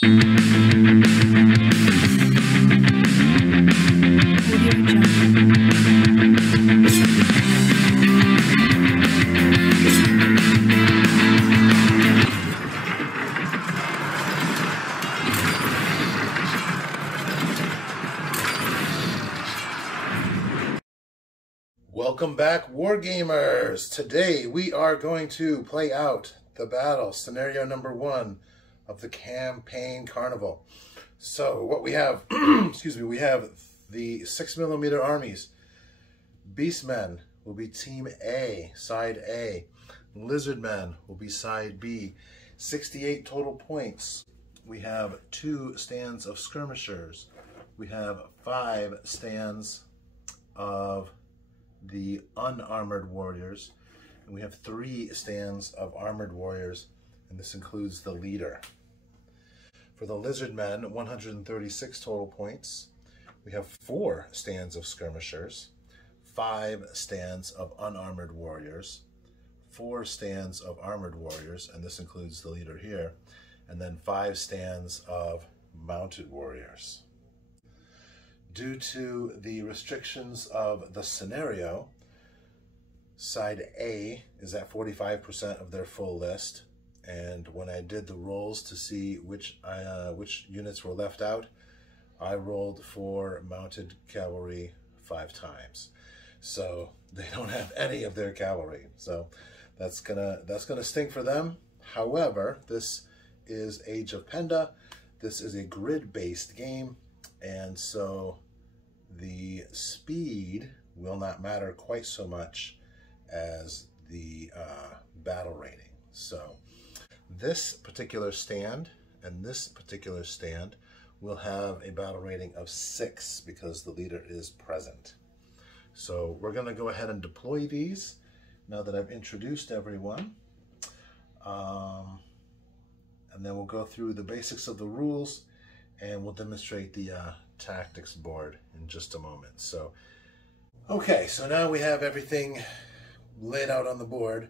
Welcome back, Wargamers! Today we are going to play out the battle, scenario number 1 of the campaign Carnival. So what we have, excuse me, we have the 6mm armies. Beastmen will be Team A, Side A. Lizardmen will be Side B. 68 total points. We have 2 stands of skirmishers. We have 5 stands of the unarmored warriors, and we have 3 stands of armored warriors, and this includes the leader. For the lizardmen, 136 total points. We have 4 stands of skirmishers, 5 stands of unarmored warriors, 4 stands of armored warriors, and this includes the leader here, and then 5 stands of mounted warriors. Due to the restrictions of the scenario, Side A is at 45% of their full list, and when I did the rolls to see which units were left out, I rolled for mounted cavalry 5 times. So they don't have any of their cavalry. So that's gonna stink for them. However, this is Age of Penda. This is a grid-based game, and so the speed will not matter quite so much as the battle rating. So this particular stand and this particular stand will have a battle rating of 6 because the leader is present. So we're going to go ahead and deploy these now that I've introduced everyone. And then we'll go through the basics of the rules, and we'll demonstrate the tactics board in just a moment. So, okay, so now we have everything laid out on the board.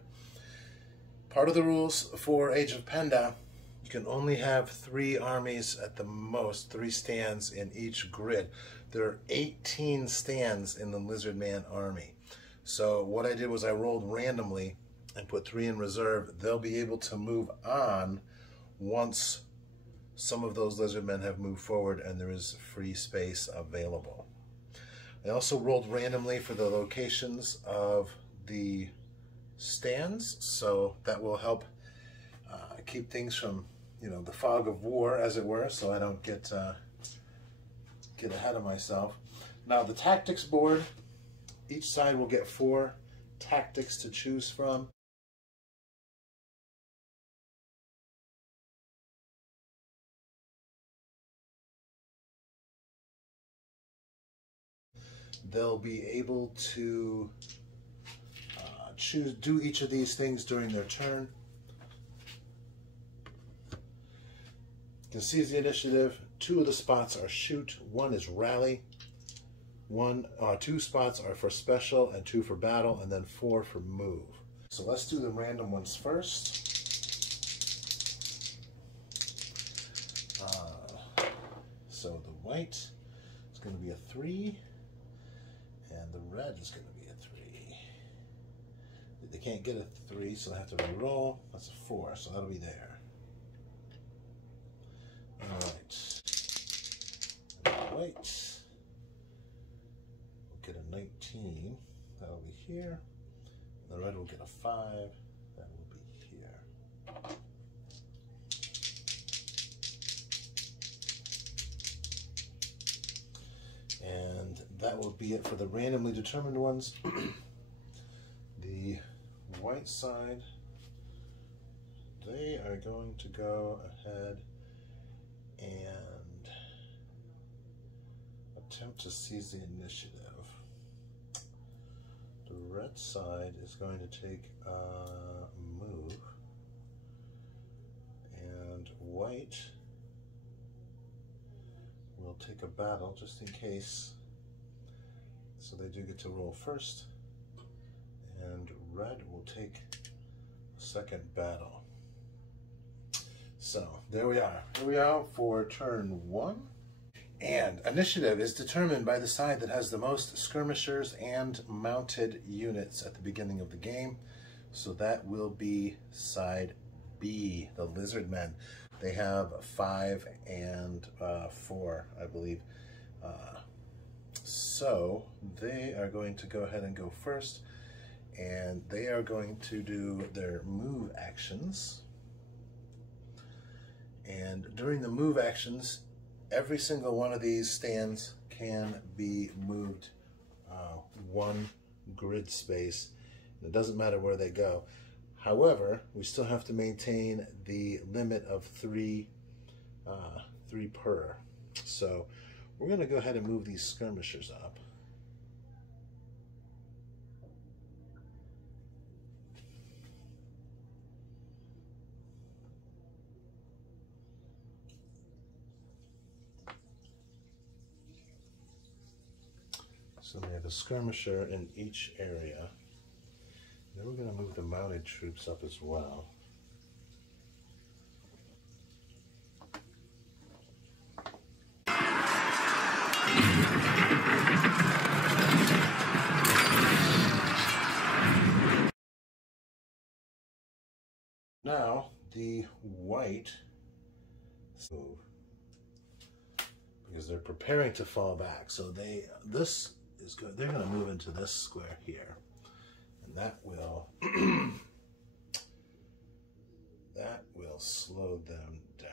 Part of the rules for Age of Penda, you can only have 3 armies at the most, 3 stands in each grid. There are 18 stands in the Lizardman army. So what I did was I rolled randomly and put 3 in reserve. They'll be able to move on once some of those Lizardmen have moved forward and there is free space available. I also rolled randomly for the locations of the stands, so that will help keep things from, the fog of war, as it were, so I don't get ahead of myself. Now the tactics board, each side will get 4 tactics to choose from. They'll be able to do each of these things during their turn. You can see the initiative. 2 of the spots are shoot, 1 is rally, 2 spots are for special and 2 for battle, and then 4 for move. So let's do the random ones first. So the white is going to be a 3. And the red is going to be a 3. They can't get a 3, so they have to re-roll. That's a 4, so that'll be there. Alright. White will get a 19. That'll be here. The red will get a 5. That will be here. And that will be it for the randomly determined ones. The white side, they are going to go ahead and attempt to seize the initiative. The red side is going to take a move, and white will take a battle just in case. So they do get to roll first, and red will take a second battle. So there we are. Here we are for turn 1. And initiative is determined by the side that has the most skirmishers and mounted units at the beginning of the game. So that will be side B, the lizard men. They have 5 and 4, I believe. So they are going to go ahead and go first, and they are going to do their move actions. And during the move actions, every single one of these stands can be moved 1 grid space. It doesn't matter where they go. However, we still have to maintain the limit of 3 per. So we're going to go ahead and move these skirmishers up. So we have a skirmisher in each area. Then we're going to move the mounted troops up as well. Now the white move, because they're preparing to fall back. So this is good. They're going to move into this square here, and that will that will slow them down.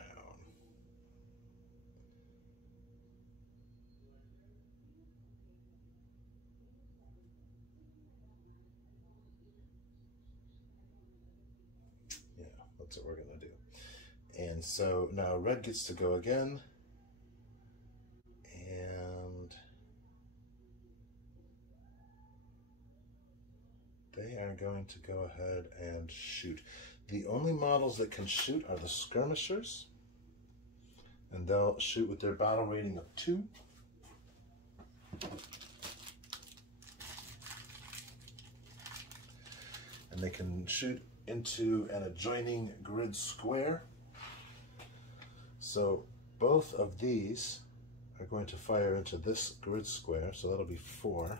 Yeah, that's what we're going to do. And so now red gets to go again, and they are going to go ahead and shoot. The only models that can shoot are the skirmishers, and they'll shoot with their battle rating of 2. And they can shoot into an adjoining grid square. So both of these are going to fire into this grid square, so that'll be 4.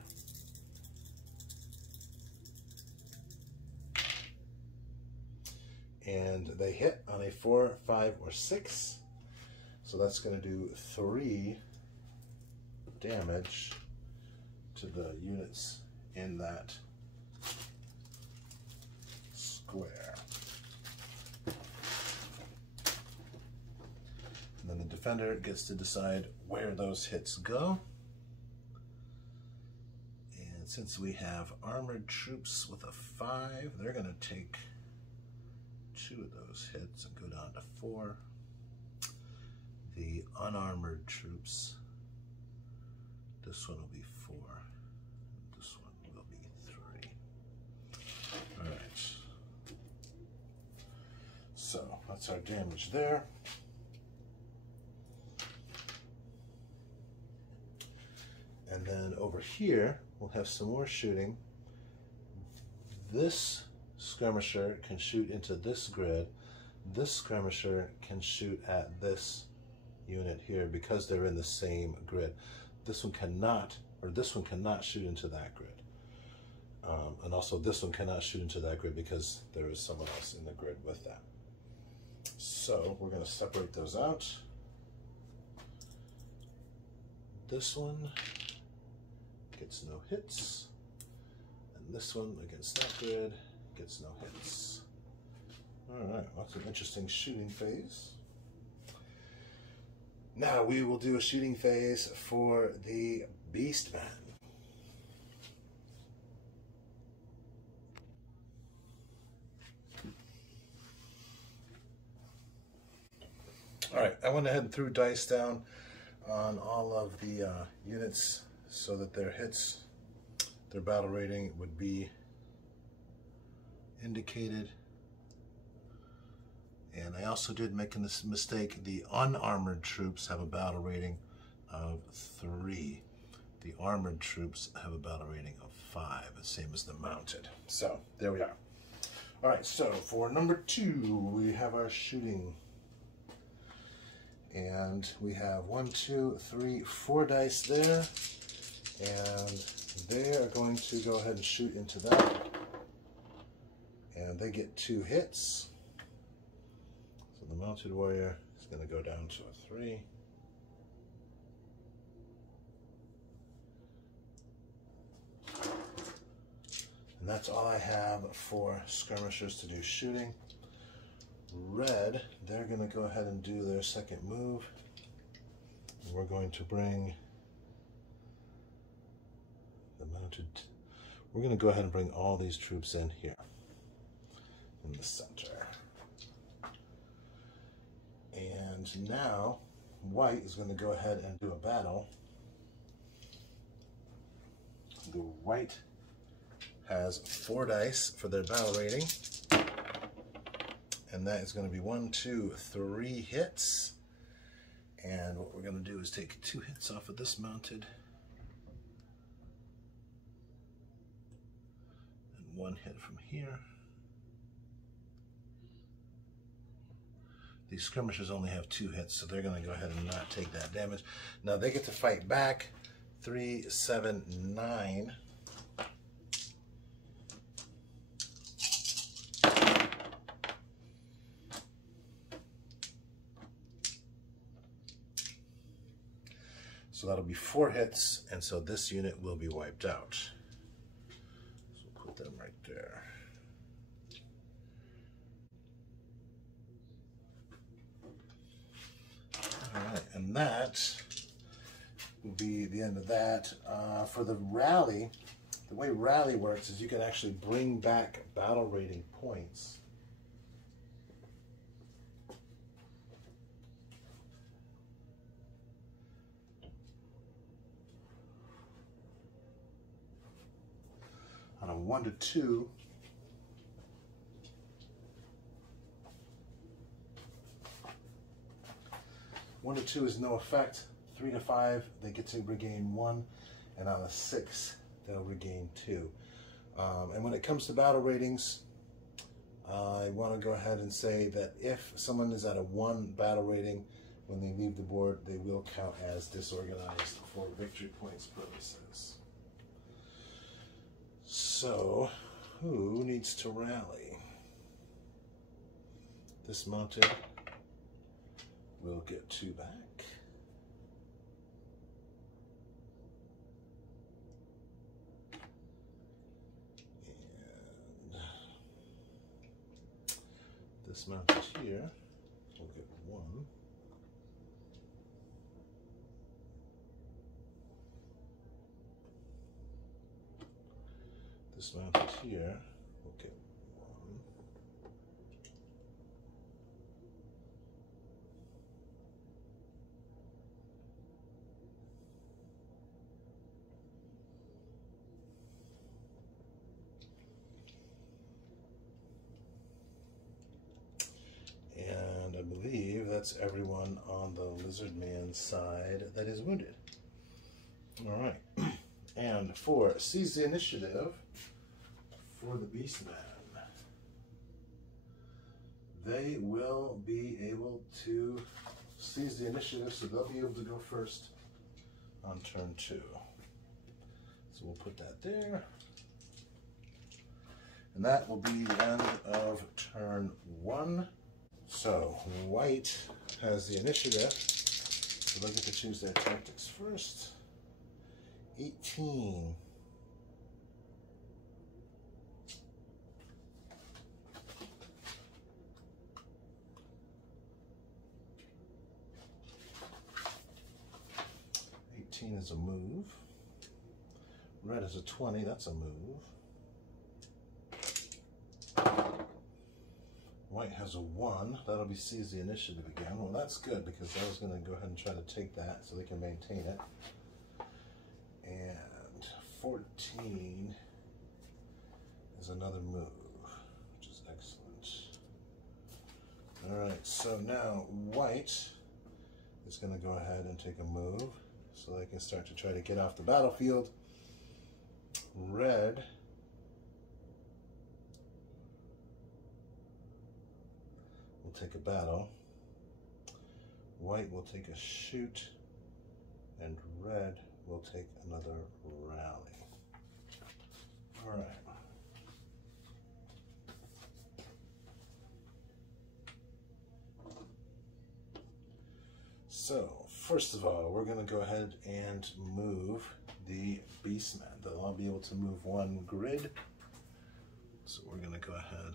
And they hit on a 4, 5, or 6. So that's going to do 3 damage to the units in that square. And then the defender gets to decide where those hits go. And since we have armored troops with a 5, they're going to take 2 of those hits and go down to 4. The unarmored troops, this one will be 4. This one will be 3. All right. So that's our damage there. And then over here, we'll have some more shooting. This skirmisher can shoot into this grid. This skirmisher can shoot at this unit here because they're in the same grid. This one cannot, or this one cannot shoot into that grid. And also this one cannot shoot into that grid because there is someone else in the grid with that. So we're going to separate those out. This one gets no hits, and this one against that grid gets no hits. All right, well, that's an interesting shooting phase. Now we will do a shooting phase for the Beastman. All right, I went ahead and threw dice down on all of the units so that their hits, their battle rating would be indicated. And I also did make a mistake. The unarmored troops have a battle rating of 3. The armored troops have a battle rating of 5, the same as the mounted. So there we are. All right, so for number 2, we have our shooting And we have 1, 2, 3, 4 dice there. And they are going to go ahead and shoot into that. And they get 2 hits. So the mounted warrior is going to go down to a 3. And that's all I have for skirmishers to do shooting. Red, they're going to go ahead and do their second move. And we're going to bring the mounted. We're going to go ahead and bring all these troops in here in the center. And now white is going to go ahead and do a battle. The white has 4 dice for their battle rating. And that is going to be 1, 2, 3 hits. And what we're going to do is take 2 hits off of this mounted. And 1 hit from here. These skirmishers only have 2 hits, so they're going to go ahead and not take that damage. Now they get to fight back. 3, 7, 9. So that'll be 4 hits, and so this unit will be wiped out. So we'll put them right there. All right, and that will be the end of that. For the rally, the way rally works is you can actually bring back battle rating points. On a 1 to 2, one to 2 is no effect. 3 to 5, they get to regain 1, and on a 6, they'll regain 2. And when it comes to battle ratings, I want to go ahead and say that if someone is at a 1 battle rating, when they leave the board, they will count as disorganized for victory points purposes. So, who needs to rally? This mounted will get 2 back. And this mounted here will get 1. This mounted here will get 1. And I believe that's everyone on the lizard man side that is wounded. All right. And for seize the initiative, for the Beastman, they will be able to seize the initiative, so they'll be able to go first on turn 2. So we'll put that there. And that will be the end of turn 1. So white has the initiative, so they'll get to choose their tactics first. 18. Is a move. Red is a 20, that's a move. White has a 1, that'll be seize the initiative again. Well, that's good because I was going to go ahead and try to take that so they can maintain it. And 14 is another move, which is excellent. All right, so now white is going to go ahead and take a move, so they can start to try to get off the battlefield. Red will take a battle. white will take a shoot, and red will take another rally. All right. So, first of all, we're going to go ahead and move the beastmen. They'll all be able to move one grid. So we're going to go ahead.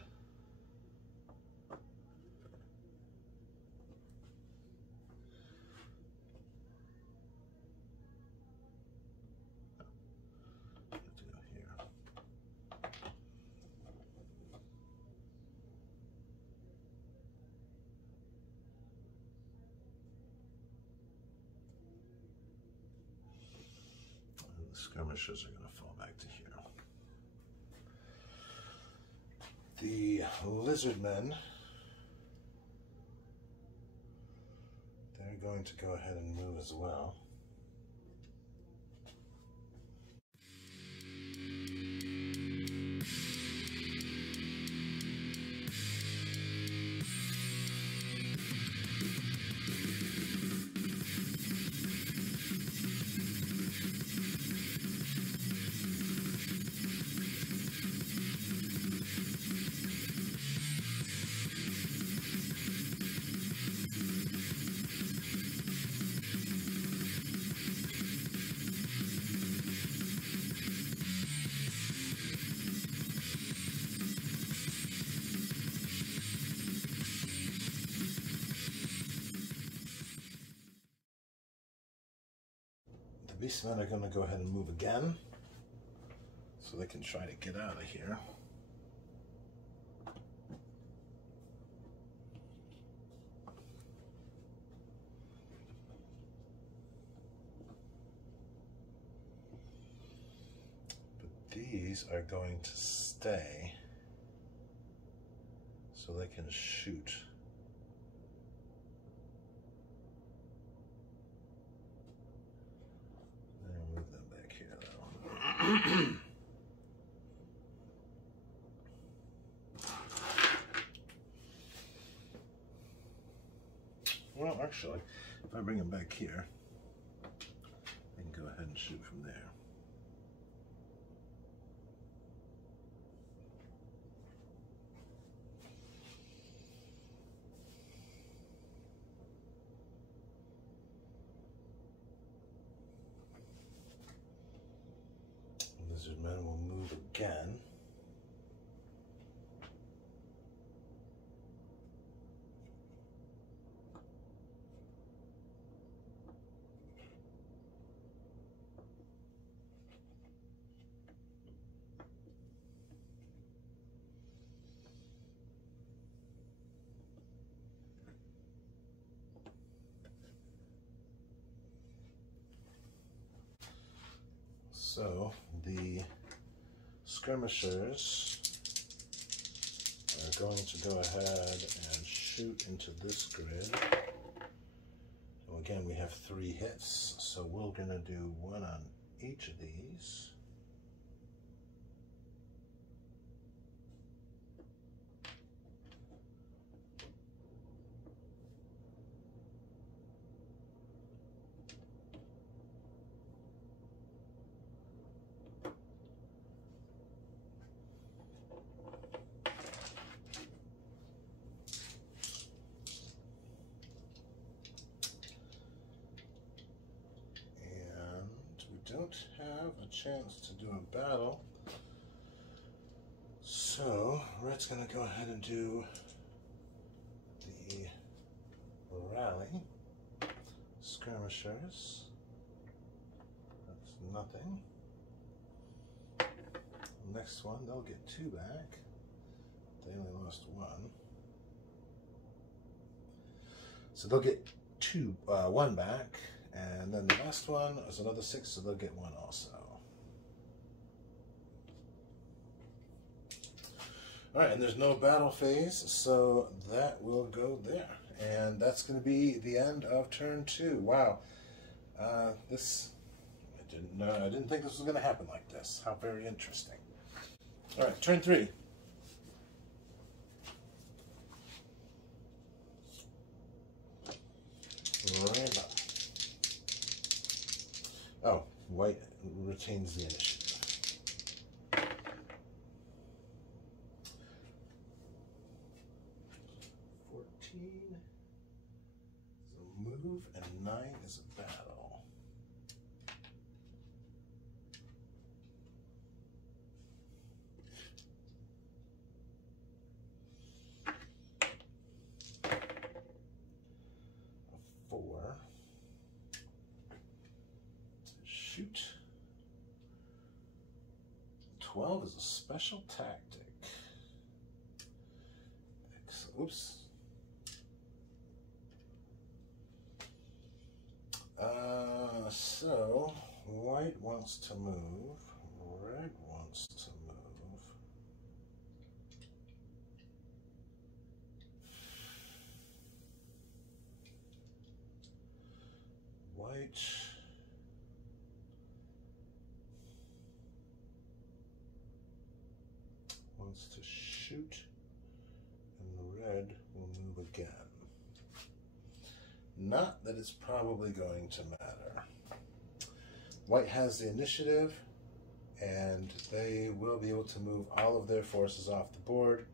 The skirmishers are going to fall back to here. The lizardmen, they're going to go ahead and move as well. The beastmen are going to go ahead and move again, so they can try to get out of here. But these are going to stay, so they can shoot. Move them back here, though. Well, actually, if I bring them back here, I can go ahead and shoot from there. Lizardmen will move again. So the skirmishers are going to go ahead and shoot into this grid. So again, we have 3 hits, so we're going to do 1 on each of these. Don't have a chance to do a battle, so Red's going to go ahead and do the rally. Skirmishers, that's nothing. Next one, they'll get 2 back. They only lost 1, so they'll get 1 back. And then the last one is another 6, so they'll get 1 also. All right, and there's no battle phase, so that will go there. And that's going to be the end of turn 2. Wow, I didn't think this was going to happen like this. How very interesting. All right, turn 3. Right up. Oh, white retains the initiative. 14 is a move, and 9 is a battle. A 4. Shoot. 12 is a special tactic. Oops. So white wants to move, red wants to move. White wants to shoot, and red will move again. Not that it's probably going to matter. White has the initiative, and they will be able to move all of their forces off the board.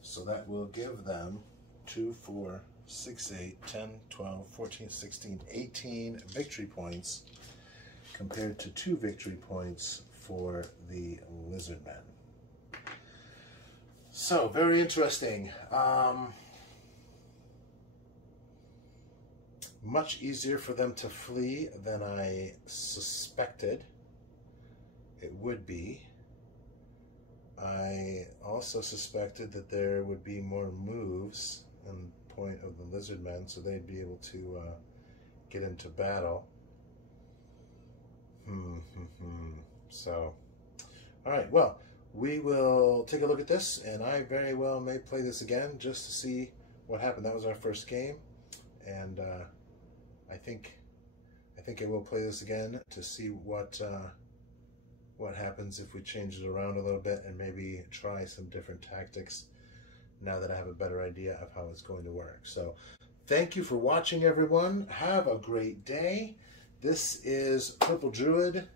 So that will give them 2, 4, 6, 8, 10, 12, 14, 16, 18 victory points compared to 2 victory points for the lizard men. So, very interesting. Much easier for them to flee than I suspected it would be. I also suspected that there would be more moves in the point of the lizard men, so they'd be able to get into battle. So, all right, well, we will take a look at this, and I very well may play this again just to see what happened. That was our first game, and I think I will play this again to see what happens if we change it around a little bit and maybe try some different tactics now that I have a better idea of how it's going to work. So thank you for watching, everyone. Have a great day. This is Purple Druid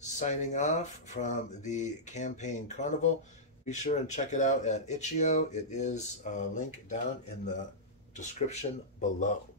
signing off from the Campaign Carnival. Be sure and check it out at Itch.io. It is a link down in the description below.